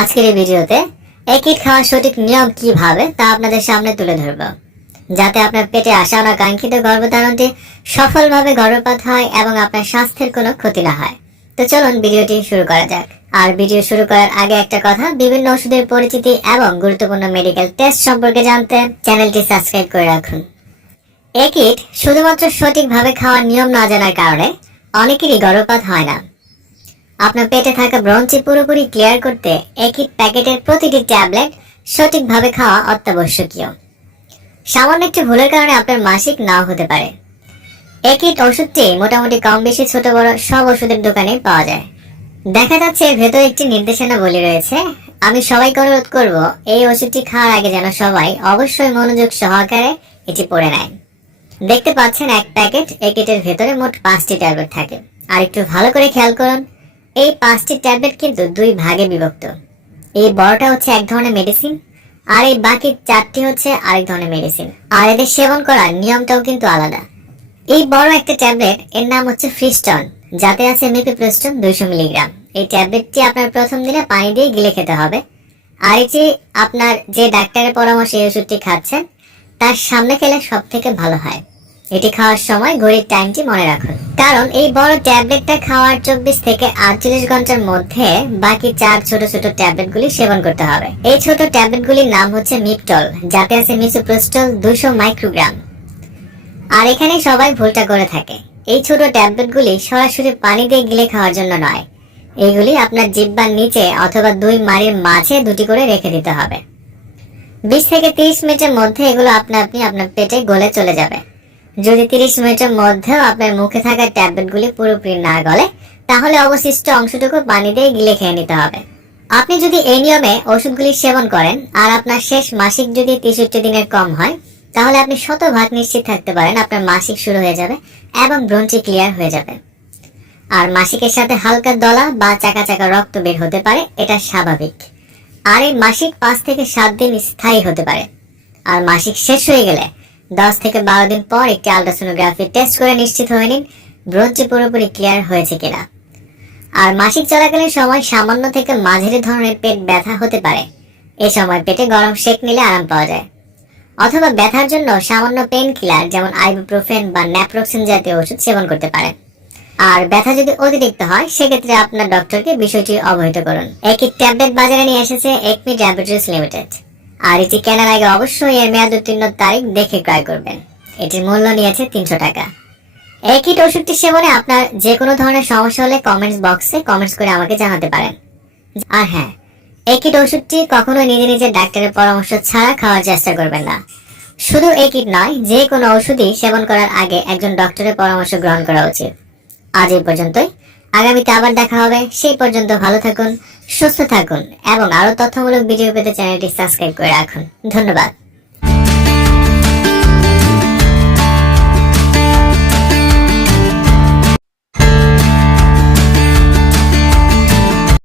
আজকের এই ভিডিওতে এক ইট খাওয়ার সঠিক নিয়ম কীভাবে তা আপনাদের সামনে তুলে ধরব। যাতে আপনার পেটে আসা অনাকাঙ্ক্ষিত গর্ভধারণটি সফলভাবে গর্ভপাত হয় এবং আপনার স্বাস্থ্যের কোনো ক্ষতি না হয়। তো চলুন ভিডিওটি শুরু করা যাক। আর ভিডিও শুরু করার আগে একটা কথা, বিভিন্ন ওষুধের পরিচিতি এবং গুরুত্বপূর্ণ মেডিকেল টেস্ট সম্পর্কে জানতে চ্যানেলটি সাবস্ক্রাইব করে রাখুন। এক ইট শুধুমাত্র সঠিকভাবে খাওয়ার নিয়ম না জানার কারণে অনেকেরই গর্ভপাত হয় না। আপনার পেটে থাকা ব্রঞ্চি পুরোপুরি ক্লিয়ার করতে একই প্যাকেটের প্রতিটি ট্যাবলেট সঠিকভাবে খাওয়া অত্যাবশ্যকীয়। সামান্য একটু ভুলের কারণে আপনার মাসিক নাও হতে পারে। একই ওষুধটি মোটামুটি কম বেশি ছোট বড় সব ওষুধের দোকানে পাওয়া যায়। দেখা যাচ্ছে ভেতরে একটি নির্দেশনা বলে রয়েছে, আমি সবাইকে অনুরোধ করব, এই ওষুধটি খাওয়ার আগে যেন সবাই অবশ্যই মনোযোগ সহকারে এটি পড়ে নেয়। দেখতে পাচ্ছেন এক প্যাকেট একিটের ভেতরে মোট পাঁচটি ট্যাবলেট থাকে। আর একটু ভালো করে খেয়াল করুন এই পাঁচটি ট্যাবলেট কিন্তু দুই ভাগে বিভক্ত। এই বড়টা হচ্ছে এক ধরনের মেডিসিন আর এই বাকি চারটি হচ্ছে আরেক ধরনের মেডিসিন আর এদের সেবন করার নিয়মটাও কিন্তু আলাদা। এই বড় একটা ট্যাবলেট, এর নাম হচ্ছে ফ্রিস্টন, যাতে আছে মিপিপ্রোস্টন দুইশো মিলিগ্রাম। এই ট্যাবলেটটি আপনার প্রথম দিনে পানি দিয়ে গিলে খেতে হবে। আর এটি আপনার যে ডাক্তারের পরামর্শে এই ওষুধটি খাচ্ছেন, তার সামনে খেলে সব থেকে ভালো হয়। এটি খাওয়ার সময় ঘড়ির টাইমটি মনে রাখুন। কারণ এই বড় ট্যাবলেটটা খাওয়ার চব্বিশ থেকে আটচল্লিশ ঘণ্টার মধ্যে বাকি চার ছোট ছোট ট্যাবলেটগুলি সেবন করতে হবে। এই ছোট ট্যাবলেটগুলির নাম হচ্ছে মিপটল, যাতে আছে মিসোপ্রোস্টল দুশো মাইক্রোগ্রাম। আর এখানে সবাই ভুলটা করে থাকে। এই ছোট ট্যাবলেটগুলি সরাসরি পানি দিয়ে গিলে খাওয়ার জন্য নয়। এগুলি আপনার জিব্বার নিচে অথবা দুই মাড়ির মাঝে দুটি করে রেখে দিতে হবে। বিশ থেকে তিরিশ মিনিটের মধ্যে এগুলো আপনা আপনি আপনার পেটে গলে চলে যাবে। যদি তিরিশ মিনিটের মধ্যেও আপনার মুখে থাকা ট্যাবলেটগুলি পুরোপুরি না গলে, তাহলে অবশিষ্ট অংশটুকু পানি দিয়ে গিলে খেয়ে নিতে হবে। আপনি যদি এই নিয়মে ওষুধগুলি সেবন করেন আর আপনার শেষ মাসিক যদি তেষট্টি দিনের কম হয়, তাহলে আপনি শতভাগ নিশ্চিত থাকতে পারেন আপনার মাসিক শুরু হয়ে যাবে এবং ব্রঞ্চি ক্লিয়ার হয়ে যাবে। আর মাসিকের সাথে হালকা দলা বা চাকা চাকা রক্ত বের হতে পারে, এটা স্বাভাবিক। আর এই মাসিক পাঁচ থেকে সাত দিন স্থায়ী হতে পারে। আর মাসিক শেষ হয়ে গেলে দশ থেকে বারো দিন পর একটি আলট্রাসোনোগ্রাফি টেস্ট করে নিশ্চিত হয়ে নিন ব্রঞ্চি পুরোপুরি ক্লিয়ার হয়েছে কিনা। আর মাসিক চলাকালীন সময় সামান্য থেকে মাঝারি ধরনের পেট ব্যথা হতে পারে। এ সময় পেটে গরম সেক নিলে আরাম পাওয়া যায়। অথবা ব্যথার জন্য সামান্য পেন কিলার যেমন আইবুপ্রোফেন বা ন্যাপ্রোক্সিন জাতীয় ওষুধ সেবন করতে পারেন। আর ব্যথা যদি অতিরিক্ত হয়, সেক্ষেত্রে আপনার ডক্টরকে বিষয়টি অবহিত করুন। একই ট্যাবলেট বাজারে নিয়ে এসেছে একমি ডায়াবেটিস লিমিটেড। আর এটি কেনার আগে অবশ্যই এর মেয়াদ উত্তীর্ণ তারিখ দেখে ক্রয় করবেন। এটির মূল্য নিয়েছে তিনশো টাকা। এই কিট ওষুধটি সেবনে আপনার যে কোনো ধরনের সমস্যা হলে কমেন্টস বক্সে কমেন্টস করে আমাকে জানাতে পারেন। আর হ্যাঁ এই কিট ওষুধটি কখনো নিজে নিজে ডাক্তারের পরামর্শ ছাড়া খাওয়ার চেষ্টা করবেন না। শুধু এই কিট নয়, যে কোনো ওষুধই সেবন করার আগে একজন ডক্টরের পরামর্শ গ্রহণ করা উচিত। আজ এই পর্যন্তই। আগামীতে আবার দেখা হবে। সেই পর্যন্ত ভালো থাকুন, সুস্থ থাকুন এবং আরও তথ্যমূলক ভিডিও পেতে চ্যানেলটি সাবস্ক্রাইব করে রাখুন। ধন্যবাদ।